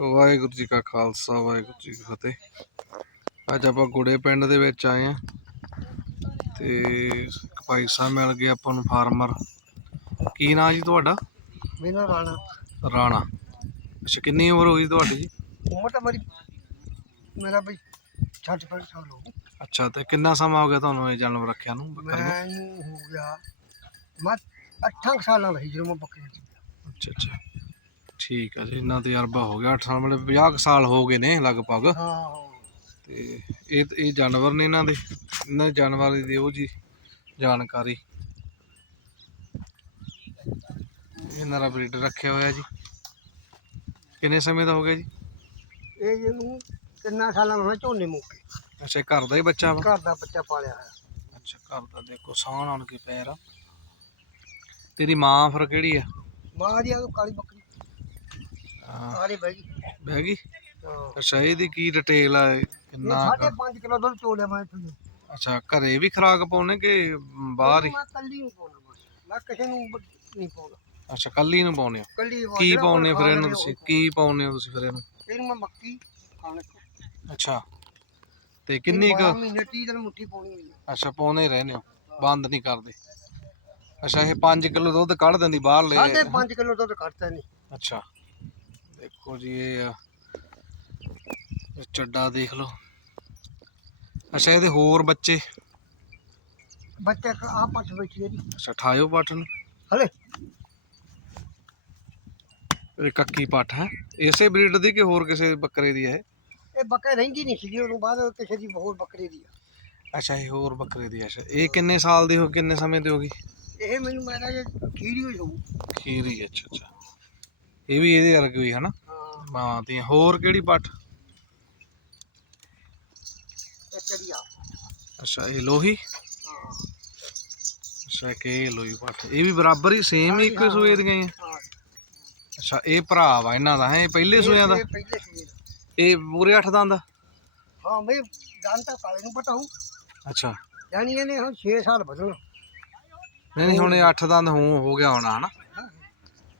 ਵਾਹਿਗੁਰੂ ਜੀ ਕਾ ਖਾਲਸਾ ਵਾਹਿਗੁਰੂ ਜੀ ਕੀ ਫਤਿਹ। ਅੱਜ ਆਪਾਂ ਗੁੜੇ ਪਿੰਡ ਦੇ ਵਿੱਚ ਆਏ ਆ ਤੇ ਭਾਈ ਸਾਹਿਬ ਮਿਲ ਗਏ ਆਪਾਂ ਨੂੰ ਫਾਰਮਰ। ਕੀ ਨਾਂ ਜੀ ਤੁਹਾਡਾ? ਮੇਰਾ ਰਾਣਾ। ਰਾਣਾ। ਅੱਛਾ ਕਿੰਨੀ ਉਮਰ ਹੋ ਗਈ ਤੁਹਾਡੀ ਜੀ? ਉਮਰ ਤਾਂ ਮੇਰੀ ਮੇਰਾ ਬਈ 60 65 ਸਾਲ ਹੋ ਗਏ। ਅੱਛਾ ਤੇ ਕਿੰਨਾ ਸਮਾਂ ਹੋ ਗਿਆ ਤੁਹਾਨੂੰ ਇਹ ਜਾਨਵਰ ਰੱਖਿਆ ਨੂੰ ਬੱਕਰੀ ਨੂੰ? ਮੈਨੂੰ ਹੋ ਗਿਆ ਮੈਂ 8 ਸਾਲਾਂ ਸੀ ਜਦੋਂ ਮੈਂ ਬੱਕਰੀ ਅੱਛਾ ਅੱਛਾ। ਠੀਕ ਆ ਜੀ ਇੰਨਾ ਤਜਰਬਾ ਹੋ ਗਿਆ 8 ਸਾਲ ਮਤਲਬ 50 ਕੁ ਸਾਲ ਹੋ ਗਏ ਨੇ ਲਗਭਗ। ਹਾਂ ਤੇ ਇਹ ਇਹ ਜਾਨਵਰ ਨੇ ਇਹਨਾਂ ਦੇ ਇਹਨਾਂ ਦੇ ਜਾਨਵਰ ਦੀ ਦਿਓ ਜੀ ਜਾਣਕਾਰੀ। ਇਹਨਾਂ ਦਾ ਬਰੀਡ ਰੱਖਿਆ ਹੋਇਆ ਜੀ। ਕਿੰਨੇ ਸਮੇਂ ਦਾ ਹੋ ਗਿਆ ਜੀ? ਇਹ ਜਿਹਨੂੰ ਕਿੰਨਾ ਸਾਲਾਂ ਹੋਣਾ ਝੋਨੇ ਮੁੱਕੇ। ਅੱਛਾ ਇਹ ਘਰ ਦਾ ਹੀ ਬੱਚਾ ਵਾ? ਘਰ ਦਾ ਬੱਚਾ ਪਾਲਿਆ ਹੋਇਆ। ਅੱਛਾ ਘਰ ਦਾ ਦੇਖੋ ਸਾਹ ਆਣ ਕੇ ਪੈਰ ਆ। ਤੇਰੀ ਮਾਂ ਫਿਰ ਕਿਹੜੀ ਆ? ਮਾਂ ਦੀ ਆ ਕਾਲੀ ਬੱਕਰੀ। ਹਾਂ, ਕਾਲੀ ਬਹਿ ਗਈ ਬਹਿ ਗਈ? ਹਾਂ। ਅੱਛਾ ਇਹਦੀ ਕੀ ਡਿਟੇਲ ਆ? ਕਿੰਨਾ ਕੁ- 5 ਕਿਲੋ ਦੁੱਧ ਚੋਲਿਆ ਮੈਂ ਇੱਥੋਂ ਅੱਛਾ ਘਰੇ ਵੀ ਖਰਾਕ ਪਾਉਣੇ ਕਿ ਬਾਹਰ ਹੀ? ਮੈਂ ਕੱਲੀ ਨੂੰ ਪਾਉਣਾ ਬਸ ਮੈਂ ਕਿਸੇ ਨੂੰ ਬ- ਨਹੀਂ ਪਾਉਣਾ ਅੱਛਾ ਕੱਲੀ ਨੂੰ ਪਾਉਣੇ ਹੋ? ਕੱਲੀ ਕੀ ਪਾਉਣੇ ਫਿਰ ਇਹਨੂੰ ਤੁਸੀਂ? ਕੀ ਪਾਉਣੇ ਹੋ ਤੁਸੀਂ ਫਿਰ ਇਹਨੂੰ? ਇਹਨੂੰ ਮੈਂ ਮੱਕੀ ਖਾਣ ਅੱਛਾ। ਤੇ ਕਿੰਨੀ ਕੁ ਮਹੀਨੇ 30 ਦਿਨ ਮੁੱਠੀ ਪਾਉਣੀ ਹੋਈ ਆ। ਅੱਛਾ ਪਾਉਣੇ ਰਹਿੰਦੇ ਹੋ? ਬੰਦ ਨਹੀਂ ਕਰਦੇ। ਅੱਛਾ ਇਹ 5 ਕਿਲੋ ਦੁੱਧ ਕੱਢ ਦਿੰਦੀ ਬਾਹਰ ਲੈ ਸਾਢੇ 5 ਕਿਲੋ ਦੁੱਧ ਕੱਢਦਾ ਨਹੀਂ ਅੱਛਾ। ਦੇਖੋ ਜੀ ਇਹ ਆ। ਚੱਡਾ ਦੇਖ ਲਓ। ਅੱਛਾ ਇਹਦੇ ਹੋਰ ਬੱਚੇ? ਬੱਚੇ ਆ ਪੱਠ ਬੈਠੀ ਇਹਦੀ ਅੱਛਾ ਠਾਇਓ ਪੱਠ ਨੂੰ। ਹਲੇ। ਇਹ ਕੱਕੀ ਪੱਠ ਹੈ। ਇਸੇ ਬਰੀਡ ਦੀ ਕਿ ਹੋਰ ਕਿਸੇ ਬੱਕਰੇ ਦੀ ਹੈ ਇਹ? ਬੱਕਰੇ ਰਹਿੰਦੀ ਨਹੀਂ ਸੀਗੀ ਉਹਨੂੰ ਬਾਅਦ ਕਿਸੇ ਦੀ ਹੋਰ ਬੱਕਰੀ ਦੀ ਆ। ਅੱਛਾ ਇਹ ਹੋਰ ਬੱਕਰੇ ਦੀ ਅੱਛਾ ਇਹ ਕਿੰਨੇ ਸਾਲ ਦੀ ਹੋ ਕਿੰਨੇ ਸਮੇਂ ਦੀ ਹੋ ਗਈ? ਇਹ ਮੈਨੂੰ ਮੇਰਾ ਜੇ ਖੀਰੀ ਹੋਈ ਹੋਊ। ਖੀਰੀ ਅੱਛਾ ਅੱਛਾ। ਇਹ ਵੀ ਇਹਦੇ ਵਰਗੀ ਹੋਈ ਹੈ। ਨਾ ਹਾਂ ਤੇ ਹੋਰ ਕਿਹੜੀ ਪੱਠ ਅੱਛਾ ਇਹ ਲੋਹੀ? ਅੱਛਾ ਕਿ ਲੋਹੀ ਪੱਠ ਇਹ ਵੀ ਬਰਾਬਰ ਹੀ ਸੇਮ ਹੀ ਇੱਕੋ ਸੂਏ ਦੀਆਂ ਹੀ ਅੱਛਾ ਇਹ ਭਰਾ ਵਾ ਇਹਨਾਂ ਦਾ ਹੈ? ਇਹ ਪਹਿਲੇ ਸੂਆਂ ਦਾ? ਇਹ ਪੂਰੇ ਅੱਠ ਦੰਦ ਹਾਂ ਮੈਂ ਜਾਣਦਾ ਕਾਲੇ ਨੂੰ ਪਤਾ ਹੂੰ ਅੱਛਾ। ਯਾਨੀ ਇਹਨੇ ਹੁਣ 6 ਸਾਲ ਵਧਣਾ ਨਹੀਂ ਨਹੀਂ ਹੁਣ ਇਹ ਅੱਠ ਦੰਦ ਹੋ ਗਿਆ ਹੋਣਾ ਹਨਾ?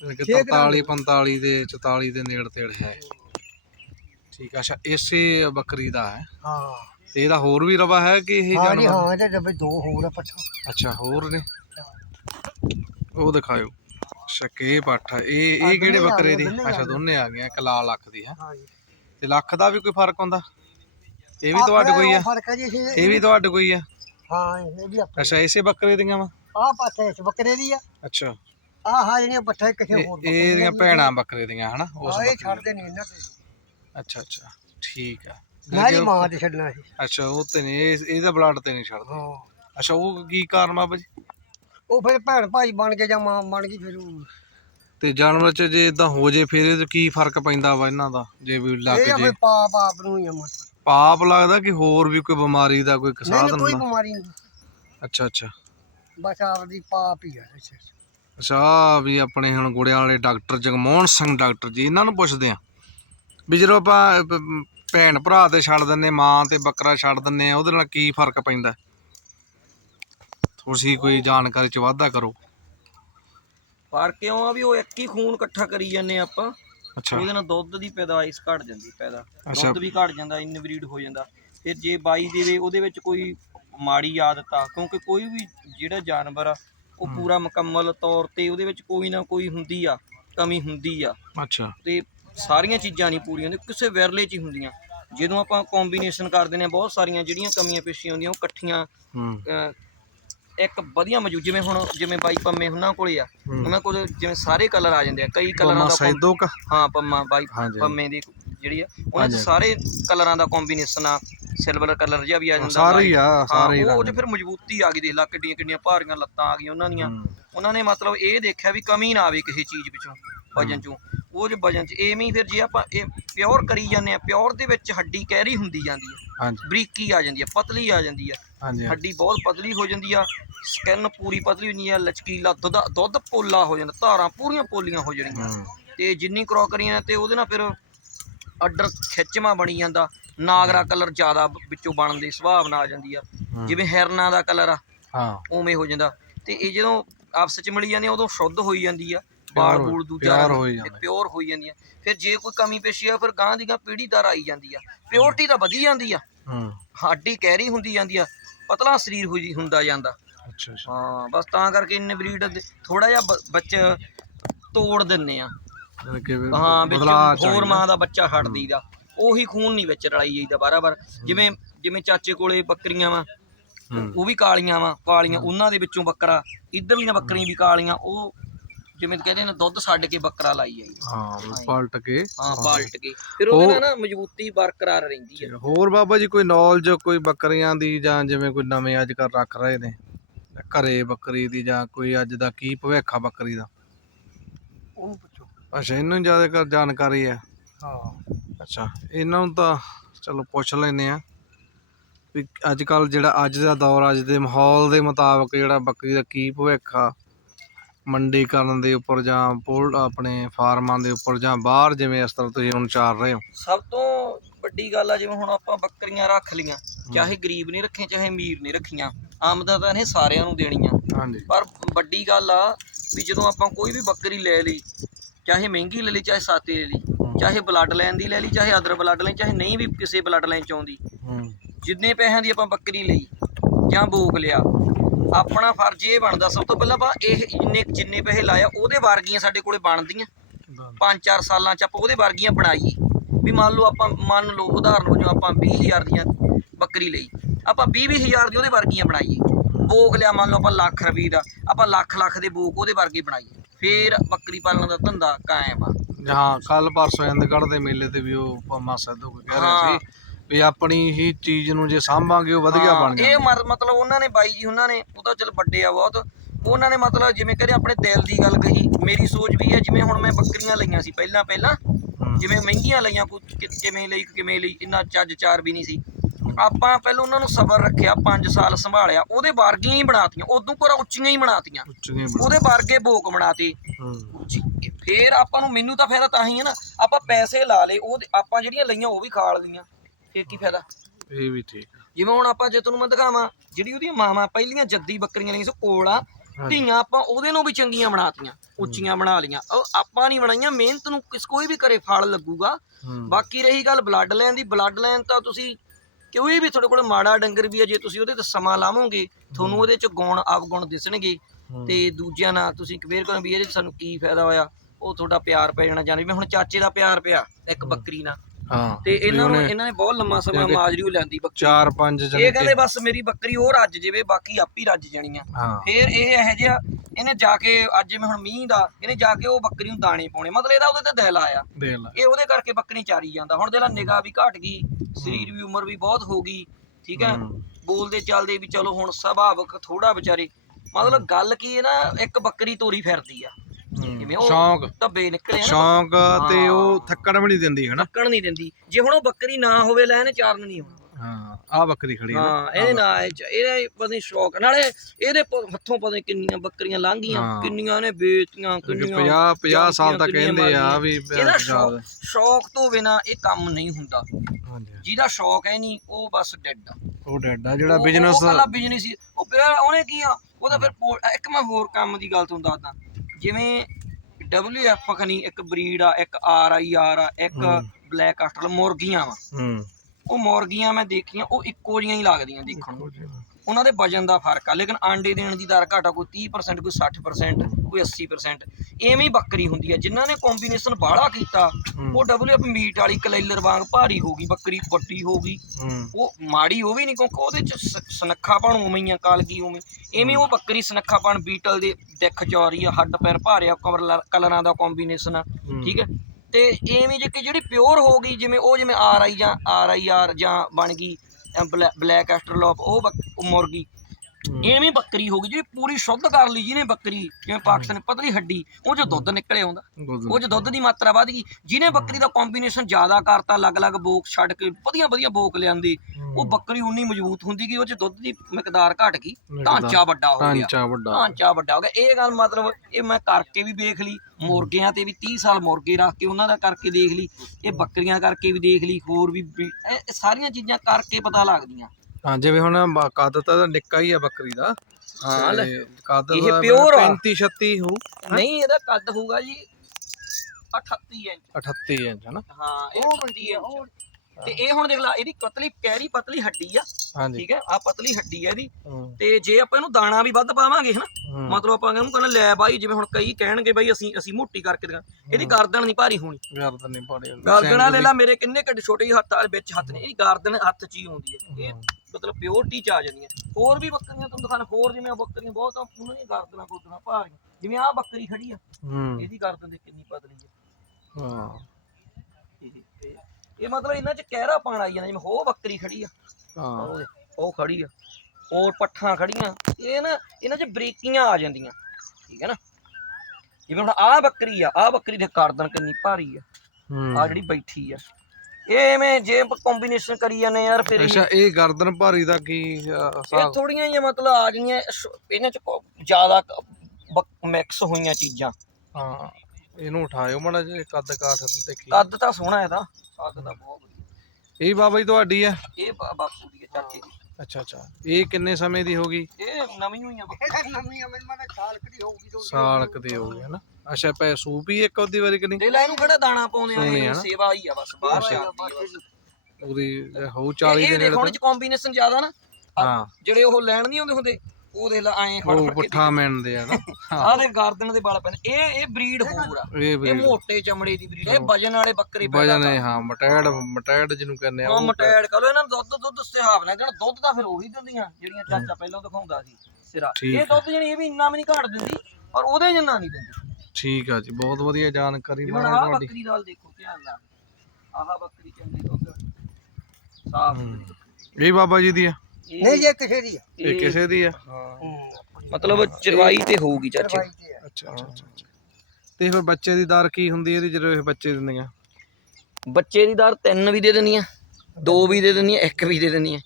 ਕਿ ਛੇ ਕੁ 43 45 ਦੇ 44 ਦੇ ਨੇੜੇ ਤੇੜ ਹੈ। ਠੀਕ ਆ ਅੱਛਾ ਇਸੇ ਬੱਕਰੀ ਦਾ ਹੈ। ਹਾਂ। ਤੇ ਇਹਦਾ ਹੋਰ ਵੀ ਰਵਾ ਹੈ ਕਿ ਇਹ ਹਾਂ ਜੀ ਜਾਨਵਰ ਹਾਂ? ਇਹਦੇ ਡੱਬੇ ਦੋ ਹੋਰ ਆ ਪੱਠਾ ਅੱਛਾ ਹੋਰ ਨੇ? ਉਹ ਦਿਖਾਇਓ। ਅੱਛਾ ਕਿ ਇਹ ਪੱਠ ਇਹ ਇਹ ਕਿਹੜੇ ਬੱਕਰੇ ਦੀ? ਅੱਛਾ। ਦੋਨੇ ਆ ਗਏ ਇੱਕ ਲਾਲ ਅੱਖ ਦੀ ਹੈ। ਹਾਂ ਜੀ। ਤੇ ਲੱਖ ਦਾ ਵੀ ਕੋਈ ਫ਼ਰਕ ਹੁੰਦਾ? ਇਹ ਵੀ ਤੁਹਾਡੇ ਕੋਈ ਆ ਫ਼ਰਕ ਹੈ ਜੀ ਇਹ- ਇਹ ਵੀ ਤੁਹਾਡੇ ਕੋਈ ਆ ਹਾਂ ਇਹ ਵੀ ਅੱਛਾ ਇਸੇ ਬੱਕਰੇ ਦੀਆਂ ਵਾ? ਆ ਪੱਠਾ ਇਸ ਬੱਕਰੇ ਦੀ ਆ। ਅੱਛਾ। ਆ ਹਾਂ ਜਿਹੜੀਆਂ ਪੱਠਾ ਕਿਸੇ ਇਹ ਹੋਰ ਇਹ ਇਹਦੀਆਂ ਭੈਣਾਂ ਬੱਕਰੇ ਦੀਆਂ ਹਨਾ? ਉਸ ਆ ਇਹ ਬੱਕਰੇ ਛੱਡਦੇ ਨਹੀਂ ਇਹਨਾਂ ਤੇ ਅੱਛਾ ਅੱਛਾ। ਠੀਕ ਆ। ਮੈਂ ਹੀ ਮਾਂ ਤੇ ਛੱਡਣਾ ਸੀ ਅੱਛਾ ਉਹ ਤੇ ਨਹੀਂ ਇਹ- ਇਹਦਾ ਬਲੱਡ ਤੇ ਨਹੀਂ ਛੱਡਦਾ। ਹਾਂ। ਅੱਛਾ ਉਹ ਕੀ ਕਾਰਨ ਆ ਭਾਜੀ ਉਹ ਫਿਰ ਭੈਣ ਭਾਈ ਬਣ ਕੇ ਜਾਂ ਮਾਂ ਬਣ ਗਈ ਫਿਰ ਉਹ- ਤੇ ਜਾਨਵਰ ਚ ਜੇ ਇਦਾਂ ਹੋ ਜੇ ਫਿਰ ਇਹ 'ਚ ਕੀ ਫ਼ਰਕ ਪੈਂਦਾ ਵਾ ਇਹਨਾਂ ਦਾ? ਜੇ ਵੀ ਲੱਗ ਇਹ ਆ ਜੇ। ਫਿਰ ਪਾਪ ਆਪ ਨੂੰ ਹੀ ਆ ਪਾਪ ਲੱਗਦਾ ਕਿ ਹੋਰ ਵੀ ਕੋਈ ਬਿਮਾਰੀ ਦਾ ਕੋਈ ਨਹੀਂ ਸਾਧਨ ਨਹੀਂ, ਕੋਈ ਹੁੰਦਾ ਬਿਮਾਰੀ ਨਹੀਂ। ਅੱਛਾ ਅੱਛਾ। ਬਸ ਆਪ ਦੀ ਪਾਪ ਹੀ ਆ ਅੱਛਾ ਅੱਛਾ। ਅੱਛਾ ਵੀ ਆਪਣੇ ਹੁਣ ਗੁੜਿਆਂ ਵਾਲੇ ਡਾਕਟਰ ਜਗਮੋਹਨ ਸਿੰਘ ਡਾਕਟਰ ਜੀ ਇਹਨਾਂ ਨੂੰ ਪੁੱਛਦੇ ਆ ਵੀ ਜਦੋਂ ਆਪਾਂ ਭੈਣ ਭਰਾ ਤੇ ਛੱਡ ਦਿੰਨੇ ਮਾਂ ਤੇ ਬੱਕਰਾ ਛੱਡ ਦਿੰਨੇ ਆ ਉਹਦੇ ਨਾਲ ਕੀ ਫ਼ਰਕ ਪੈਂਦਾ? ਤੁਸੀਂ ਕੋਈ ਜਾਣਕਾਰੀ ਚ ਵਾਧਾ ਕਰੋ। ਪਰ ਕਿਉਂ ਆ ਵੀ ਉਹ ਇੱਕ ਹੀ ਖੂਨ ਇਕੱਠਾ ਕਰੀ ਜਾਂਦੇ ਆਪਾਂ? ਅੱਛਾ। ਉਹਦੇ ਨਾਲ ਦੁੱਧ ਦੀ ਪੈਦਾਇਸ਼ ਘਟ ਜਾਂਦੀ ਪੈਦਾ। ਦੁੱਧ ਵੀ ਘਟ ਜਾਂਦਾ ਇਨਬਰੀਡ ਹੋ ਜਾਂਦਾ। ਫਿਰ ਜੇ ਬਾਈ ਦੇਵੇ ਉਹਦੇ ਵਿੱਚ ਕੋਈ ਮਾੜੀ ਆਦਤ ਆ ਕਿਉਂਕਿ ਕੋਈ ਵੀ ਜਿਹੜਾ ਜਾਨਵਰ ਆ ਉਹ ਪੂਰਾ ਮੁਕੰਮਲ ਤੌਰ ਤੇ ਉਹਦੇ ਵਿੱਚ ਕੋਈ ਨਾ ਕੋਈ ਹੁੰਦੀ ਆ ਕਮੀ ਹੁੰਦੀ ਆ। ਅੱਛਾ। ਤੇ ਸਾਰੀਆਂ ਚੀਜ਼ਾਂ ਨਹੀਂ ਪੂਰੀਆਂ ਹੁੰਦੀਆਂ ਕਿਸੇ ਵਿਰਲੇ 'ਚ ਹੀ ਹੁੰਦੀਆਂ। ਜਦੋਂ ਆਪਾਂ ਕੰਬੀਨੇਸ਼ਨ ਕਰ ਦਿੰਦੇ ਆ ਬਹੁਤ ਸਾਰੀਆਂ ਜਿਹੜੀਆਂ ਕਮੀਆਂ ਪੇਸ਼ੀਆਂ ਹੁੰਦੀਆਂ ਉਹ ਇਕੱਠੀਆਂ ਹੂੰ। ਅਹ, ਇੱਕ ਵਧੀਆ ਮੌਜੂਦ ਜਿਵੇਂ ਹੁਣ ਜਿਵੇਂ ਬਾਈ ਪੰਮੇ ਉਹਨਾਂ ਕੋਲੇ ਆ ਉਹਨਾਂ ਕੋਲ ਜਿਵੇਂ ਸਾਰੇ ਕਲਰ ਆ ਜਾਂਦੇ ਆ ਕਈ ਕਲਰਾਂ ਦਾ ਹਾਂ ਪੰਮਾ ਬਾਈ ਹਾਂਜੀ। ਪੰਮੇ ਦੀ ਜਿਹੜੀ ਆ ਉਹਨਾਂ 'ਚ ਹਾਂਜੀ। ਸਾਰੇ ਕਲਰਾਂ ਦਾ ਕੰਬੀਨੇਸ਼ਨ ਆ ਸਿਲਵਰ ਕਲਰ ਜਿਹਾ ਵੀ ਆ ਜਾਂਦਾ ਸਾਰੇ ਹੀ ਆ ਸਾਰੇ ਹੀ ਉਹ ਰੰਗ। ਚ ਫਿਰ ਮਜ਼ਬੂਤੀ ਆ ਗਈ ਦੇਖ ਲਾ ਕਿੱਡੀਆਂ ਕਿੱਡੀਆਂ ਭਾਰੀਆਂ ਲੱਤਾਂ ਆ ਗਈਆਂ ਉਹਨਾਂ ਦੀਆਂ। ਉਹਨਾਂ ਨੇ ਮਤਲਬ ਇਹ ਦੇਖਿਆ ਵੀ ਕਮੀ ਨਾ ਆਵੇ ਕਿਸੇ ਚੀਜ਼ ਵਿੱਚੋਂ ਵਜਨ ਚੋਂ। ਉਹ ਜੋ ਵਜਨ ਚ ਐਵੇਂ ਹੀ ਫਿਰ ਜੇ ਆਪਾਂ ਇਹ ਪਿਓਰ ਕਰੀ ਜਾਂਦੇ ਆ ਪਿਓਰ ਦੇ ਵਿੱਚ ਹੱਡੀ ਕਹਿਰੀ ਹੁੰਦੀ ਜਾਂਦੀ ਹੈ ਹਾਂਜੀ। ਬਰੀਕੀ ਆ ਜਾਂਦੀ ਹੈ ਪਤਲੀ ਆ ਜਾਂਦੀ ਹੈ ਹਾਂਜੀ ਹੱਡੀ ਬਹੁਤ ਪਤਲੀ ਹੋ ਜਾਂਦੀ ਆ ਸਕਿਨ ਪੂਰੀ ਪਤਲੀ ਹੁੰਦੀ ਆ ਲਚਕੀਲਾ ਦੁੱਧ ਦੁੱਧ ਪੋਲਾ ਹੋ ਜਾਂਦਾ ਧਾਰਾਂ ਪੂਰੀਆਂ ਪੋਲੀਆਂ ਹੋ ਜਾਣਗੀਆਂ ਹੂੰ। ਤੇ ਜਿੰਨੀ ਕਰੋਕਰੀਆਂ ਤੇ ਉਹਦੇ ਨਾਲ ਫਿਰ ਆਰਡਰ ਖਿੱਚਵਾਂ ਬਣੀ ਜਾਂਦਾ ਨਾਗਰਾ ਕਲਰ ਜ਼ਿਆਦਾ ਵਿੱਚੋਂ ਬਣਨ ਦੀ ਸੰਭਾਵਨਾ ਆ ਜਾਂਦੀ ਆ। ਜਿਵੇਂ ਹਿਰਨਾ ਦਾ ਕਲਰ ਆ ਹਾਂ। ਉਵੇਂ ਹੋ ਜਾਂਦਾ। ਤੇ ਇਹ ਜਦੋਂ ਆਪਸ ਚ ਮਿਲੀ ਜਾਂਦੇ ਆ, ਉਦੋਂ ਸ਼ੁੱਧ ਹੋਈ ਜਾਂਦੀ ਆ। ਬਾਲ ਬੂਲ ਦੂਜਾ ਪਿਓਰ ਹੋ ਹੀ ਜਾਂਦਾ। ਹੋਈ ਜਾਂਦੀਆਂ ਫਿਰ ਜੇ ਕੋਈ ਕਮੀ ਪੇਸ਼ੀ ਆ ਫਿਰ ਗਾਂ ਦੀ ਗਾਂ ਪੀੜੀ ਦਰ ਆਈ ਜਾਂਦੀ ਆ। ਪਿਓਰਟੀ ਤਾਂ ਵਧੀ ਜਾਂਦੀ ਆ। ਹੂੰ। ਹੱਡੀ ਕਹਿਰੀ ਹੁੰਦੀ ਜਾਂਦੀ ਆ ਪਤਲਾ ਸਰੀਰ ਹੋ ਜੀ ਹੁੰਦਾ ਜਾਂਦਾ। ਅੱਛਾ ਹਾਂ ਬਸ ਤਾਂ ਕਰਕੇ ਇੰਨੇ ਬਰੀਡ ਥੋੜਾ ਜਿਹਾ ਬੱਚਾ ਤੋੜ ਦਿੰਨੇ ਆ। ਯਾਨੀ ਕਿ ਵੀ ਹਾਂ ਵਿੱਚ ਬਦਲਾਅ ਹੋਰ ਚਾਹੀਦਾ। ਮਾਂ ਦਾ ਬੱਚਾ ਛੱਡ ਦਈਦਾ। ਉਹੀ ਖੂਨ ਨਹੀਂ ਵਿੱਚ ਰਲਾਈ ਜਾਈਦਾ ਬਾਰ-ਬਾਰ। ਜਿਵੇਂ ਜਿਵੇਂ ਚਾਚੇ ਕੋਲੇ ਬੱਕਰੀਆਂ ਵਾ ਹੂੰ। ਉਹ ਵੀ ਕਾਲੀਆਂ ਵਾ ਕਾਲੀਆਂ ਉਹਨਾਂ ਦੇ ਵਿੱਚੋਂ ਬੱਕਰਾ ਇੱਧਰਲੀਆਂ ਬੱਕਰੀਆਂ ਵੀ ਕਾਲੀਆਂ ਉਹ ਜਿਵੇਂ ਕਹਿੰਦੇ ਨੇ ਦੁੱਧ ਛੱਡ ਕੇ ਬੱਕਰਾ ਲਾਈ ਜਾਈ ਹਾਂ ਵੀ ਪਲਟ ਕੇ। ਹਾਂ ਪਾਲਟ ਕੇ। ਫਿਰ ਉਹਦੇ ਉਹ- ਨਾਲ ਨਾ ਮਜ਼ਬੂਤੀ ਬਰਕਰਾਰ ਰਹਿੰਦੀ ਹੈ ਹੋਰ ਬਾਬਾ ਜੀ ਕੋਈ ਨੌਲੇਜ ਕੋਈ ਬੱਕਰੀਆਂ ਦੀ ਜਾਂ ਜਿਵੇਂ ਕੋਈ ਨਵੇਂ ਅੱਜ ਕੱਲ ਰੱਖ ਰਹੇ ਨੇ ਘਰੇ ਬੱਕਰੀ ਦੀ ਜਾਂ ਕੋਈ ਅੱਜ ਦਾ ਕੀ ਭਵਿੱਖ ਆ ਬੱਕਰੀ ਦਾ? ਪੁੱਛੋ ਅੱਛਾ ਇਹਨੂੰ ਜ਼ਿਆਦਾ ਕਰ ਜਾਣਕਾਰੀ ਹੈ? ਹਾਂ। ਅੱਛਾ ਇਹਨਾਂ ਨੂੰ ਤਾਂ ਚਲੋ ਪੁੱਛ ਲੈਨੇ ਆ ਵੀ ਅੱਜ ਕੱਲ ਜਿਹੜਾ ਅੱਜ ਦਾ ਦੌਰ ਅੱਜ ਦੇ ਮਾਹੌਲ ਦੇ ਮੁਤਾਬਕ ਜਿਹੜਾ ਬੱਕਰੀ ਦਾ ਕੀ ਭਵਿੱਖ ਆ ਮੰਡੀਕਰਨ ਦੇ ਉੱਪਰ ਜਾਂ ਪੋਲ ਆਪਣੇ ਫਾਰਮਾਂ ਦੇ ਉੱਪਰ ਜਾਂ ਬਾਹਰ ਜਿਵੇਂ ਇਸ ਤਰ੍ਹਾਂ ਤੁਸੀਂ ਹੁਣ ਚਾਰ ਰਹੇ ਹੋ? ਸਭ ਤੋਂ ਵੱਡੀ ਗੱਲ ਆ ਜਿਵੇਂ ਹੁਣ ਆਪਾਂ ਬੱਕਰੀਆਂ ਰੱਖ ਲੀਆਂ ਚਾਹੇ ਗਰੀਬ ਨੇ ਰੱਖੀਆਂ ਚਾਹੇ ਅਮੀਰ ਨੇ ਰੱਖੀਆਂ ਆਮਦਨ ਤਾਂ ਇਹਨੇ ਸਾਰਿਆਂ ਨੂੰ ਦੇਣੀਆਂ। ਹਾਂਜੀ। ਪਰ ਵੱਡੀ ਗੱਲ ਆ ਵੀ ਜਦੋਂ ਆਪਾਂ ਕੋਈ ਵੀ ਬੱਕਰੀ ਲੈ ਲਈ ਚਾਹੇ ਮਹਿੰਗੀ ਲੈ ਲਈ ਚਾਹੇ ਸਸਤੀ ਲੈ ਲਈ ਚਾਹੇ ਬਲੱਡ ਲਾਈਨ ਦੀ ਲੈ ਲਈ ਚਾਹੇ ਅਦਰ ਬਲੱਡ ਲਾਈਨ ਚਾਹੇ ਨਹੀਂ ਵੀ ਕਿਸੇ ਬਲੱਡ ਲਾਈਨ ਚ ਆਉਂਦੀ ਜਿੰਨੇ ਪੈਸਿਆਂ ਦੀ ਆਪਾਂ ਬੱਕਰੀ ਲਈ ਜਾਂ ਬੋਕ ਲਿਆ ਆਪਣਾ ਫਰਜ਼ ਇਹ ਬਣਦਾ ਸਭ ਤੋਂ ਪਹਿਲਾਂ ਆਪਾਂ ਇਹ ਜਿੰਨੇ ਜਿੰਨੇ ਪੈਸੇ ਲਾਇਆ ਉਹਦੇ ਵਰਗੀਆਂ ਸਾਡੇ ਕੋਲੇ ਬਣਦੀਆਂ। 5-4 ਸਾਲਾਂ ਚ ਆਪਾਂ ਉਹਦੇ ਵਰਗੀਆਂ ਬਣਾਈਏ ਵੀ ਮੰਨ ਲਓ ਆਪਾਂ ਮੰਨ ਲਓ ਉਦਾਹਰਨ ਵਜੋਂ ਆਪਾਂ 20000 ਦੀਆਂ ਬੱਕਰੀ ਲਈ। ਆਪਾਂ 20-20000 ਦੀ ਉਹਦੇ ਵਰਗੀਆਂ ਬਣਾਈਏ। ਬੋਕ ਲਿਆ ਮੰਨ ਲਓ ਆਪਾਂ ਲੱਖ ਰੁਪਏ ਦਾ ਆਪਾਂ ਲੱਖ ਲੱਖ ਦੇ ਬੋਕ ਉਹਦੇ ਵਰਗੇ ਬਣਾਈਏ। ਫੇਰ ਬੱਕਰੀ ਪਾਲਣ ਦਾ ਧੰਦਾ ਕਾਇਮ ਆ। ਹਾਂ ਕੱਲ ਪਰਸੋਂ ਇੰਦਗੜ੍ਹ ਦੇ ਮੇਲੇ ਤੇ ਵੀ ਉਹ ਪੰਮਾ ਸਿੱਧੂ ਕਹਿ ਰਿਹਾ ਹਾਂ। ਸੀ ਵੀ ਆਪਣੀ ਹੀ ਚੀਜ਼ ਨੂੰ ਜੇ ਸਾਂਭਾਂਗੇ ਉਹ ਵਧੀਆ ਹਾਂ, ਬਣ ਇਹ ਜਾਂਦਾ ਮਰ- ਮਤਲਬ ਉਹਨਾਂ ਨੇ ਬਾਈ ਜੀ ਉਹਨਾਂ ਨੇ ਉਹ ਤਾਂ ਚਲ ਵੱਡੇ ਆ ਬਹੁਤ। ਉਹਨਾਂ ਨੇ ਮਤਲਬ ਜਿਵੇਂ ਕਹਿੰਦੇ ਆਪਣੇ ਦਿਲ ਦੀ ਗੱਲ ਕਹੀ। ਮੇਰੀ ਸੋਚ ਵੀ ਹੈ ਜਿਵੇਂ ਹੁਣ ਮੈਂ ਬੱਕਰੀਆਂ ਲਈਆਂ ਸੀ ਪਹਿਲਾਂ ਪਹਿਲਾਂ। ਜਿਵੇਂ ਮਹਿੰਗੀਆਂ ਲਈਆਂ ਕੋਈ ਕਿ- ਕਿਵੇਂ ਲਈ ਕਿਵੇਂ ਲਈ ਇੰਨਾ ਚੱਜ ਚਾਰ ਵੀ ਨਹੀਂ ਸੀ। ਆਪਾਂ ਪਹਿਲਾਂ ਉਹਨਾਂ ਨੂੰ ਸਬਰ ਰੱਖਿਆ 5 ਸਾਲ ਸੰਭਾਲਿਆ ਉਹਦੇ ਵਰਗੀਆਂ ਹੀ ਬਣਾਤੀਆਂ ਉਦੋਂ ਪਰ ਉੱਚੀਆਂ ਹੀ ਬਣਾਤੀਆਂ। ਉਹਦੇ ਵਰਗੇ ਬੋਕ ਬਣਾਤੇ। ਫੇਰ ਆਪਾਂ ਨੂੰ ਮੈਨੂੰ ਤਾਂ ਫਾਇਦਾ ਤਾਂ ਹੀ ਹੈ ਨਾ ਆਪਾਂ ਪੈਸੇ ਲਾ ਲਏ ਉਹ ਆਪਾਂ ਜਿਹੜੀਆਂ ਲਈਆਂ ਉਹ ਵੀ ਖਾਲ ਲਈਆਂ ਫੇਰ ਕੀ ਫਾਇਦਾ? ਇਹ ਵੀ ਠੀਕ। ਜਿਵੇਂ ਹੁਣ ਆਪਾਂ ਜੇ ਤੁਹਾਨੂੰ ਮੈਂ ਦਿਖਾਵਾਂ ਜਿਹੜੀ ਉਹਦੀਆਂ ਮਾਵਾਂ ਪਹਿਲੀਆਂ ਜੱਦੀ ਬੱਕਰੀਆਂ ਲਈਆਂ ਸੀ ਕੋਲ। ਧੀਆਂ ਆਪਾਂ ਉਹਦੇ ਨੂੰ ਵੀ ਚੰਗੀਆਂ ਬਣਾਤੀਆਂ ਉੱਚੀਆਂ ਬਣਾ ਲੀਆਂ ਉਹ ਆਪਾਂ ਨਹੀਂ ਬਣਾਈਆਂ ਮਿਹਨਤ ਨੂੰ ਕਿਸ ਕੋਈ ਵੀ ਕਰੇ ਫਲ ਲੱਗੂਗਾ। ਬਾਕੀ ਰਹੀ ਗੱਲ ਬਲੱਡ ਲਾਈਨ ਦੀ ਬਲੱਡ ਲਾਈਨ ਤਾਂ ਤੁਸੀਂ ਕੋਈ ਵੀ ਤੁਹਾਡੇ ਕੋਲ ਮਾੜਾ ਡੰਗਰ ਵੀ ਹੈ ਜੇ ਤੁਸੀਂ ਉਹਦੇ ਤੇ ਸਮਾਂ ਲਾਵੋਗੇ ਤੁਹਾਨੂੰ ਉਹਦੇ ਚ ਗੁਣ ਅਵਗੁਣ ਦਿਸਣਗੇ। ਤੇ ਦੂਜਿਆਂ ਨਾਲ ਤੁਸੀਂ ਕੰਪੇਅਰ ਕਰੋ ਵੀ ਇਹਦੇ 'ਚ ਸਾਨੂੰ ਕੀ ਫਾਇਦਾ ਹੋਇਆ? ਉਹ ਤੁਹਾਡਾ ਪਿਆਰ ਪੈ ਜਾਣਾ ਜਾਣੀ ਮੈਂ ਹੁਣ ਚਾਚੇ ਦਾ ਪਿਆਰ ਪਿਆ ਇੱਕ ਬੱਕਰੀ ਨਾਲ। ਹਾਂ ਤੇ ਇਹਨਾਂ ਨੂੰ ਇਹਨਾਂ ਨੇ ਬਹੁਤ ਲੰਮਾ ਸਮਾਂ ਮਾਜਰੀ ਉਹ ਲੈਂਦੀ ਬੱਕਰੀ। ਚਾਰ ਪੰਜ ਜਣੇ ਇਹ ਕਹਿੰਦੇ ਬਸ ਮੇਰੀ ਬੱਕਰੀ ਉਹ ਰੱਜ ਜਾਵੇ ਬਾਕੀ ਆਪ ਹੀ ਰੱਜ ਜਾਣੀਆਂ। ਫੇਰ ਇਹ ਇਹੋ ਜਿਹਾ ਇਹਨੇ ਜਾ ਕੇ ਅੱਜ ਜਿਵੇਂ ਹੁਣ ਮੀਂਹ ਦਾ ਇਹਨੇ ਜਾ ਕੇ ਉਹ ਬੱਕਰੀ ਨੂੰ ਦਾਣੇ ਪਾਉਣੇ। ਮਤਲਬ ਇਹਦਾ ਉਹਦੇ ਤੇ ਦਿਲ ਆਇਆ। ਇਹ ਉਹਦੇ ਕਰਕੇ ਬੱਕਰੀ ਚਾਰੀ ਜਾਂਦਾ। ਹੁਣ ਜਿਹੜਾ ਨਿਗਾਹ ਵੀ ਘਟ ਗਈ। ਸਰੀਰ ਵੀ ਉਮਰ ਵੀ ਬਹੁਤ ਹੋ ਗਈ ਠੀਕ ਹੈ? ਹੂੰ। ਬੋਲਦੇ ਚੱਲਦੇ ਵੀ ਚਲੋ ਹੁਣ ਸੁਭਾਵਕ ਥੋੜਾ ਵਿਚਾਰੇ ਮਤਲਬ ਗੱਲ ਕੀ ਹੈ ਨਾ ਇੱਕ ਬੱਕਰੀ ਤੋਰੀ ਫਿਰਦੀ ਆ। ਜਿਵੇਂ ਉਹ ਸ਼ੌਂਕ। ਧੱਬੇ ਨਿਕਲੇ ਨਾ ਸ਼ੌਂਕ ਤੇ ਉਹ ਹਾਂ। ਥੱਕੜ ਵੀ ਨਹੀਂ ਦਿੰਦੀ ਹਨਾ? ਬੱਕਣ ਨਹੀਂ ਦਿੰਦੀ। ਜੇ ਹੁਣ ਉਹ ਬੱਕਰੀ ਨਾ ਹੋਵੇ ਲੈ ਇਹਨੇ ਚਾਰਨ ਨਹੀਂ ਹੋਣਾ। ਹਾਂ ਆ ਬੱਕਰੀ ਖੜੀ ਆ ਨਾ। ਹਾਂ ਇਹਦੇ ਨਾਲ ਇਹਦਾ ਪਤਾ ਨਹੀਂ ਸ਼ੌਕ ਨਾਲੇ ਇਹਦੇ ਪ- ਹੱਥੋਂ ਪਤਾ ਨੀ ਕਿੰਨੀਆਂ ਬੱਕਰੀਆਂ ਲੰਘੀਆਂ ਹਾਂ। ਕਿੰਨੀਆਂ ਨੇ ਵੇਚਤੀਆਂ ਕਿੰਨੀਆਂ 50 50 ਸਾਲ ਤੱਕ ਕਿੰਨੀਆਂ ਕਹਿੰਦੇ ਆ ਵੀ। ਇਹਦਾ ਸ਼ੌਕ ਸ਼ੌਕ ਤੋਂ ਬਿਨਾ ਇਹ ਕੰਮ ਨਹੀਂ ਹੁੰਦਾ। ਹਾਂਜੀ। ਜਿਹਦਾ ਸ਼ੌਕ ਹੈ ਨਹੀਂ ਉਹ ਬਸ ਡੈਡ ਆ। ਉਹ ਡੈਡਾ ਜਿਹੜਾ ਉਹ- ਬਿਜ਼ਨਸ ਉਹ ਕੱਲਾ ਬਿਜ਼ਨਸ ਹੀ ਉਹ ਫਿਰ ਉਹਨੇ ਕੀ ਆ ਉਹਦਾ ਫਿਰ ਪੋ- ਇੱਕ ਮੈਂ ਹੋਰ ਕੰਮ ਦੀ ਗੱਲ ਤੁਹਾਨੂੰ ਦੱਸਦਾ। ਜਿਵੇਂ ਡਬਲਯੂ ਐਫ ਖਨੀ ਇੱਕ ਬਰੀਡ ਆ ਇੱਕ ਆਰ ਆਈ ਆਰ ਆ ਇੱਕ। ਬਲੈਕ ਆਸਟਰਲ ਮੁਰਗੀਆਂ ਵਾ। ਹੂੰ। ਉਹ ਮੁਰਗੀਆਂ ਮੈਂ ਦੇਖੀਆਂ ਉਹ ਇੱਕੋ ਜਿਹੀਆਂ ਹੀ ਲੱਗਦੀਆਂ ਦੇਖਣ ਨੂੰ। ਉਹਨਾਂ ਦੇ ਵਜਨ ਦਾ ਫ਼ਰਕ ਆ ਲੇਕਿਨ ਆਂਡੇ ਦੇਣ ਦੀ ਦਰ ਘਾਟਾ ਕੋਈ 30% ਕੋਈ 60% ਕੋਈ 80% ਐਵੇਂ ਹੀ ਬੱਕਰੀ ਹੁੰਦੀ ਆ ਜਿਨ੍ਹਾਂ ਨੇ ਕੰਬੀਨੇਸ਼ਨ ਬਾਹਲਾ ਕੀਤਾ। ਉਹ ਡਬਲਯੂ ਮੀਟ ਵਾਲੀ ਕਲੈਲਰ ਵਾਂਗ ਭਾਰੀ ਹੋ ਗਈ ਬੱਕਰੀ ਵੱਡੀ ਹੋ ਗਈ। ਉਹ ਮਾੜੀ ਉਹ ਵੀ ਨਹੀਂ ਕਿਉਂਕਿ ਉਹਦੇ ਚ ਸੁਨੱਖਾਪਣ ਉਵੇਂ ਹੀ ਆ ਕਾਲਗੀ ਉਵੇਂ। ਐਵੇਂ ਉਹ ਬੱਕਰੀ ਸੁਨੱਖਾਪਣ ਬੀਟਲ ਦੇ ਦਿੱਖ ਚ ਆ ਹੱਡ ਪੈਰ ਭਾਰਿਆ ਕਲਰਾਂ ਦਾ ਕੰਬੀਨੇਸ਼ਨ ਆ ਠੀਕ ਹੈ ਤੇ ਐਵੇਂ ਜੇ ਕਿ ਜਿਹੜੀ ਪਿਓਰ ਹੋ ਗਈ, ਜਿਵੇਂ ਉਹ ਜਿਵੇਂ ਆਰ ਆਈ ਜਾਂ ਆਰ ਆਈ ਆਰ ਜਾਂ ਬਣ ਗਈ ਬਲੈਕ ਐਸਟਰਲੋਪ ਉਹ ਬੱਕ- ਉਹ ਮੁਰਗੀ ਐਵੇਂ ਬੱਕਰੀ ਹੋ ਗਈ ਜਿਹੜੀ ਪੂਰੀ ਸ਼ੁੱਧ ਕਰ ਲਈ ਜਿਹਨੇ ਬੱਕਰੀ ਜਿਵੇਂ ਪਾਕਿਸਤਾਨ ਪਤਲੀ ਹੱਡੀ ਉਹ ਜੋ ਦੁੱਧ ਨਿਕਲੇ ਆਉਂਦਾ। ਉਹ ਚ ਦੁੱਧ ਦੀ ਮਾਤਰਾ ਵੱਧ ਗਈ। ਜਿਹਨੇ ਬੱਕਰੀ ਦਾ ਕੰਬੀਨੇਸ਼ਨ ਜ਼ਿਆਦਾ ਕਰਤਾ ਅਲੱਗ-ਅਲੱਗ ਬੋਕ ਛੱਡ ਕੇ ਵਧੀਆ ਵਧੀਆ ਬੋਕ ਲਿਆਂਦੇ ਉਹ ਬੱਕਰੀ ਉਨੀ ਮਜ਼ਬੂਤ ਹੁੰਦੀ ਗਈ ਉਹ ਚ ਦੁੱਧ ਦੀ ਮਿਕਦਾਰ ਘਟ ਗਈ। ਢਾਂਚਾ ਵੱਡਾ ਹੋ ਗਿਆ। ਢਾਂਚਾ ਵੱਡਾ। ਢਾਂਚਾ ਵੱਡਾ ਹੋ ਗਿਆ। ਇਹ ਗੱਲ ਮਤਲਬ ਇਹ ਮੈਂ ਕਰਕੇ ਵੀ ਦੇਖ ਲਈ। ਮੁਰਗਿਆਂ ਤੇ ਵੀ 30 ਸਾਲ ਮੁਰਗੇ ਰੱਖ ਕੇ ਉਹਨਾਂ ਦਾ ਕਰਕੇ ਦੇਖ ਲਈ। ਇਹ ਬੱਕਰੀਆਂ ਕਰਕੇ ਵੀ ਦੇਖ ਲਈ ਹੋਰ ਵੀ ਵੀ ਇਹ ਸਾਰੀਆਂ ਚੀਜ਼ਾਂ ਕਰਕੇ ਪਤਾ ਲੱਗਦੀਆਂ। ਹਾਂ ਜਿਵੇਂ ਹੁਣ ਬ- ਕੱਦ ਤਾਂ ਇਹਦਾ ਨਿੱਕਾ ਹੀ ਆ ਬੱਕਰੀ ਦਾ। ਹਾਂ ਲੈ। ਤੇ ਕੱਦ ਇਹ ਦਾ pure ਆ। 35 36 ਹੋਊ ਨਹੀਂ ਇਹਦਾ ਕੱਦ ਹੋਊਗਾ ਜੀ 38 ਇੰਚ। 38 ਇੰਚ ਹਨਾ? ਹਾਂ ਇਹ ਉਹ 38 ਵੱਡੀ ਆ, ਉਹ ਇੰਚ ਤੇ ਇਹ ਹੁਣ ਦੇਖ ਲਾ ਇਹਦੀ ਪਤਲੀ ਕਹਿਰੀ ਪਤਲੀ ਹੱਡੀ ਆ। ਹਾਂਜੀ। ਠੀਕ ਹੈ ਆ ਪਤਲੀ ਹੱਡੀ ਆ ਇਹਦੀ। ਹੂੰ, ਤੇ ਜੇ ਆਪਾਂ ਇਹਨੂੰ ਦਾਣਾ ਵੀ ਵੱਧ ਪਾਵਾਂਗੇ ਹਨਾ? ਹੂੰ, ਮਤਲਬ ਆਪਾਂ ਇਹਨੂੰ ਕਹਿੰਦੇ ਲੈ ਬਾਈ ਜਿਵੇਂ ਹੁਣ ਕਈ ਕਹਿਣਗੇ ਬਾਈ ਅਸੀਂ ਅਸੀਂ ਮੋਟੀ ਕਰਕੇ ਦੇਣਾ ਇਹਦੀ ਗਰਦਨ ਨਹੀਂ ਭਾਰੀ ਹੋਣੀ। ਗਰਦਨ ਨਹੀਂ ਪਾੜੀ ਗਰਦਨਾਂ ਲੈ ਲਾ ਮੇਰੇ ਕਿੰਨੇ ਕੱਢ ਛੋਟੇ ਜਿਹੇ ਹੱਥ ਵਾਲੇ ਵਿੱਚ ਹੱਥ ਨੇ ਇਹਦੀ ਗਰਦਨ ਹੱਥ 'ਚ ਹੀ ਹੁੰਦੀ ਹੈ। ਇਹ ਮਤਲਬ ਪਿਓਰਟੀ ਚ ਆ ਜਾਂਦੀਆਂ ਹੋਰ ਵੀ ਬੱਕਰੀਆਂ ਤੁਹਾਨੂੰ ਦਿਖਾਣ ਹੋਰ ਜਿਵੇਂ ਆਹ ਬੱਕਰੀਆਂ ਬਹੁਤ ਆ ਉਹਨਾਂ ਦੀਆਂ ਗਰਦਨਾਂ ਗੋਦਨਾਂ ਭਾਰੀਆਂ। ਜਿਵੇਂ ਆਹ ਬੱਕਰੀ ਖੜੀ ਆ ਹੂੰ। ਇਹਦੀ ਗਰਦਨ ਦੇ ਕਿੰਨੀ ਪਤਲੀ ਹੈ ਹਾਂ। ਇਹ ਇਹ- ਇਹ ਮਤਲਬ ਇਹਨਾਂ 'ਚ ਕਹਿਰਾ ਪਾਣ ਆਈ ਜਾਂਦਾ ਜਿਵੇਂ ਉਹ ਬੱਕਰੀ ਖੜੀ ਆ। ਹਾਂ। ਉਹ ਖੜੀ ਆ। ਹੋਰ ਪੱਠਾਂ ਖੜੀਆਂ ਇਹ ਨਾ ਇਹਨਾਂ 'ਚ ਬਰੀਕੀਆਂ ਆ ਜਾਂਦੀਆਂ। ਠੀਕ ਹੈ ਨਾ? ਜਿਵੇਂ ਹੁਣ ਆਹ ਬੱਕਰੀ ਆ ਆਹ ਬੱਕਰੀ ਦੇ ਗਰਦਨ ਕਿੰਨੀ ਭਾਰੀ ਆ। ਹੂੰ। ਆ ਜਿਹੜੀ ਬੈਠੀ ਆ। ਇਹ ਐਵੇਂ ਜੇ ਕੰਬੀਨੇਸ਼ਨ ਕਰੀ ਜਾਂਦੇ ਯਾਰ ਫਿਰ ਅੱਛਾ ਇਹ ਗਰਦਨ ਭਾਰੀ ਦਾ ਕੀ ਇਹ ਹਿਸਾਬ? ਥੋੜੀਆਂ ਜਿਹੀਆਂ ਮਤਲਬ ਆ ਗਈਆਂ ਸ਼- ਇਹਨਾਂ ਚ ਕੋ- ਜ਼ਿਆਦਾ ਮਿਕਸ ਹੋਈਆਂ ਚੀਜ਼ਾਂ। ਹਾਂ ਇਹਨੂੰ ਉਠਾਇਓ ਮਾੜਾ ਜਿਹਾ ਕੱਦ ਕਾਠ ਤੇ ਦੇਖੀ। ਕੱਦ ਤਾਂ ਸੋਹਣਾ ਇਹਦਾ ਕੱਦ ਤਾਂ ਬਹੁਤ ਵਧੀਆ। ਇਹ ਬਾਬਾ ਜੀ ਤੁਹਾਡੀ ਆ ਇਹ ਬਾ- ਬਾਪੂ ਦੀ ਹੈ, ਚਾਚੇ ਦੀ। ਅੱਛਾ ਅੱਛਾ ਇਹ ਕਿੰਨੇ ਸਮੇਂ ਦੀ ਹੋ ਗਈ ਇਹ ਨਵੀਂ ਹੋਈਆਂ ਬੱਕਰੀਆਂ। ਇਹਦਾ ਨਵੀਂ ਆ ਮੈਨੂੰ ਮਾੜਾ ਸਾਲ ਕਦੀ ਹੋਊਗੀ ਦੋ ਸਾਲ ਕਦੇ ਹੋ ਗਈ ਹਨਾ ਅੱਛਾ ਪੈ ਸੂਪ ਹੀ ਇੱਕ ਅੱਧੀ ਵਾਰੀ ਕਿ ਨਹੀਂ ਦੇ ਲੈ ਇਹਨੂੰ ਕਿਹੜਾ ਦਾਣਾ ਪਾਉਂਦੇ ਆ ਆ ਨਾ। ਸੇਵਾ ਹੀ ਆ ਬਸ ਬਾਹਰ। ਜਾਂਦੀ ਆ। ਉਹਦੀ ਹੋਊ ਇਹ 40 ਇਹ ਦੇ ਦੇਖੋ ਨੇੜੇ ਚ ਕੰਬੀਨੇਸ਼ਨ ਜ਼ਿਆਦਾ ਨਾ। ਹਾਂ ਜਿਹੜੇ ਉਹ ਲੈਣ ਨਹੀਂ ਆਉਂਦੇ ਹੁੰਦੇ ਉਹ ਦੇਖ ਲੈ ਐਂ ਫੜ ਉਹ ਫੜ ਕੇ ਪੁੱਠਾ ਮੈਨਦੇ ਆ ਨਾ। ਆਹ ਦੇ ਗਰਦਨ ਦੇ ਵਾਲ ਪੈਣ। ਇਹ ਇਹ ਬਰੀਡ ਹੋਰ ਆ। ਇਹ ਇਹ ਵੀ ਮੋਟੇ ਚਮੜੇ ਦੀ ਬਰੀਡ ਇਹ ਵਜਨ ਵਾਲੇ ਬੱਕਰੇ ਪੈਦਾ ਵਜਨ ਹੈ ਹਾਂ ਮਟੈੜ ਮਟੈੜ ਜਿਹਨੂੰ ਕਹਿੰਦੇ ਆ ਉਹ ਮਟੈੜ ਕਹ ਲੋ ਇਹਨਾਂ ਨੂੰ ਦੁੱਧ ਦੁੱਧ ਸਿਹਾਬ ਨੇ। ਜਿਹੜਾ ਦੁੱਧ ਤਾਂ ਫਿਰ ਉਹੀ ਦਿੰਦੀਆਂ ਜਿਹੜੀਆਂ ਚਾਚਾ ਪਹਿਲਾਂ ਦਿਖਾਉਂਦਾ ਸੀ ਸਿਰਾ। ਠੀਕ ਇਹ ਦੁੱਧ ਜਿਹੜੀ ਇਹ ਵੀ ਇੰਨਾ ਵੀ ਨਹੀਂ ਘਾਟ ਦਿੰਦੀ ਪਰ ਉਹਦੇ ਜਿੰਨਾ ਨਹੀਂ ਦਿੰਦੀ। ਠੀਕ ਆ ਜੀ ਬਹੁਤ ਵਧੀਆ ਜਾਣਕਾਰੀ ਮਾਰੇ ਆਹ ਤੁਹਾਡੀ। ਬੱਕਰੀ ਨਾਲ ਦੇਖੋ ਧਿਆਨ ਨਾਲ। ਆਹ ਬੱਕਰੀ ਚੰਗੀ ਦੁੱਧ। ਸਾਫ਼ ਇਹ ਬਾਬਾ ਜੀ ਦੀ ਆ। ਨਹੀਂ ਜੇ ਕਿਸੇ ਦੀ ਆ। ਇਹ ਕਿਸੇ ਦੀ ਆ? ਮਤਲਬ ਚਰਵਾਈ ਤੇ ਹੋਊਗੀ ਚਾਚੇ। ਦਵਾਈ ਤੇ ਆ। ਅੱਛਾ ਅੱਛਾ। ਤੇ ਫਿਰ ਬੱਚੇ ਦੀ ਦਰ ਕੀ ਹੁੰਦੀ ਇਹਦੀ ਜਦੋਂ ਇਹ ਬੱਚੇ ਦਿੰਦੀਆਂ? ਬੱਚੇ ਦੀ ਦਰ ਤਿੰਨ ਵੀ ਦੇ ਦਿੰਦੀਆਂ ਦੋ ਵੀ ਦੇ ਦਿੰਦੀਆਂ ਇੱਕ ਵੀ ਦੇ ਦਿੰਦੀਆਂ।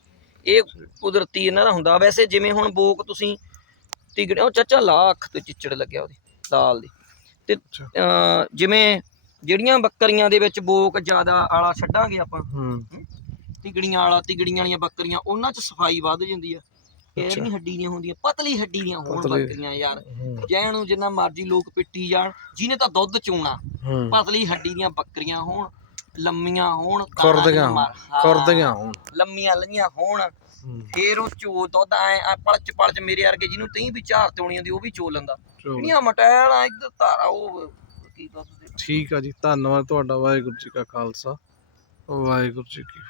ਇਹ ਕੁਦਰਤੀ ਇਹਨਾਂ ਦਾ ਹੁੰਦਾ। ਵੈਸੇ ਜਿਵੇਂ ਹੁਣ ਬੋਕ ਤੁਸੀਂ ਤਿਗੜੇ ਉਹ ਚਾਚਾ ਲੱਖ ਤੇ ਚਿੱਚੜ ਲੱਗਿਆ ਉਹਦੇ ਲਾਲ ਦੀ। ਤੇ। ਅਹ, ਜਿਵੇਂ ਜਿਹੜੀਆਂ ਬੱਕਰੀਆਂ ਦੇ ਵਿੱਚ ਬੋਕ ਜ਼ਿਆਦਾ ਆਲਾ ਛੱਡਾਂਗੇ ਆਪਾਂ ਹੂੰ। ਤਿਗੜੀਆਂ ਵਾਲਾ ਤਿਗੜੀਆਂ ਵਾਲੀਆਂ ਬੱਕਰੀਆਂ ਉਹਨਾਂ 'ਚ ਸਫ਼ਾਈ ਵੱਧ ਜਾਂਦੀ ਆ। ਇਹ ਨਹੀਂ ਹੱਡੀ ਦੀਆਂ ਹੁੰਦੀਆਂ ਪਤਲੀ ਹੱਡੀ ਦੀਆਂ ਹੋਣ। ਬੱਕਰੀਆਂ ਯਾਰ। ਜੈਨ ਨੂੰ ਜਿੰਨਾ ਮਰਜ਼ੀ ਲੋਕ ਪਿੱਟੀ ਜਾਣ ਜਿਹਨੇ ਤਾਂ ਦੁੱਧ ਚੋਣਾ ਪਤਲੀ ਹੱਡੀ ਦੀਆਂ ਬੱਕਰੀਆਂ ਹੋਣ ਲੰਮੀਆਂ ਹੋਣ ਖੁਰਦੀਆਂ ਹੋਣ, ਖੁਰਦੀਆਂ ਹੋਣ। ਲੰਮੀਆਂ ਲੰਮੀਆਂ ਹੋਣ। ਫੇਰ ਉਹ ਚੋ ਦੁੱਧ ਐ ਪਲਚ ਪਲਚ ਮੇਰੇ ਵਰਗੇ ਜਿਹਨੂੰ ਤੀਂ ਵੀ ਝਾਰ ਤੇ ਆਉਣੀ ਹੁੰਦੀ ਉਹ ਵੀ ਚੋ ਲੈਂਦਾ। ਜਿਹੜੀਆਂ ਮਟੈਲ ਆ ਇੱਧਰ ਧਾਰਾ ਉਹ ਕੀ ਦੁੱਧ ਦੇ ਠੀਕ ਆ ਜੀ ਧੰਨਵਾਦ ਤੁਹਾਡਾ ਵਾਹਿਗੁਰੂ ਜੀ ਕਾ ਖਾਲਸਾ ਵਾਹਿਗੁਰੂ ਜੀ ਕੀ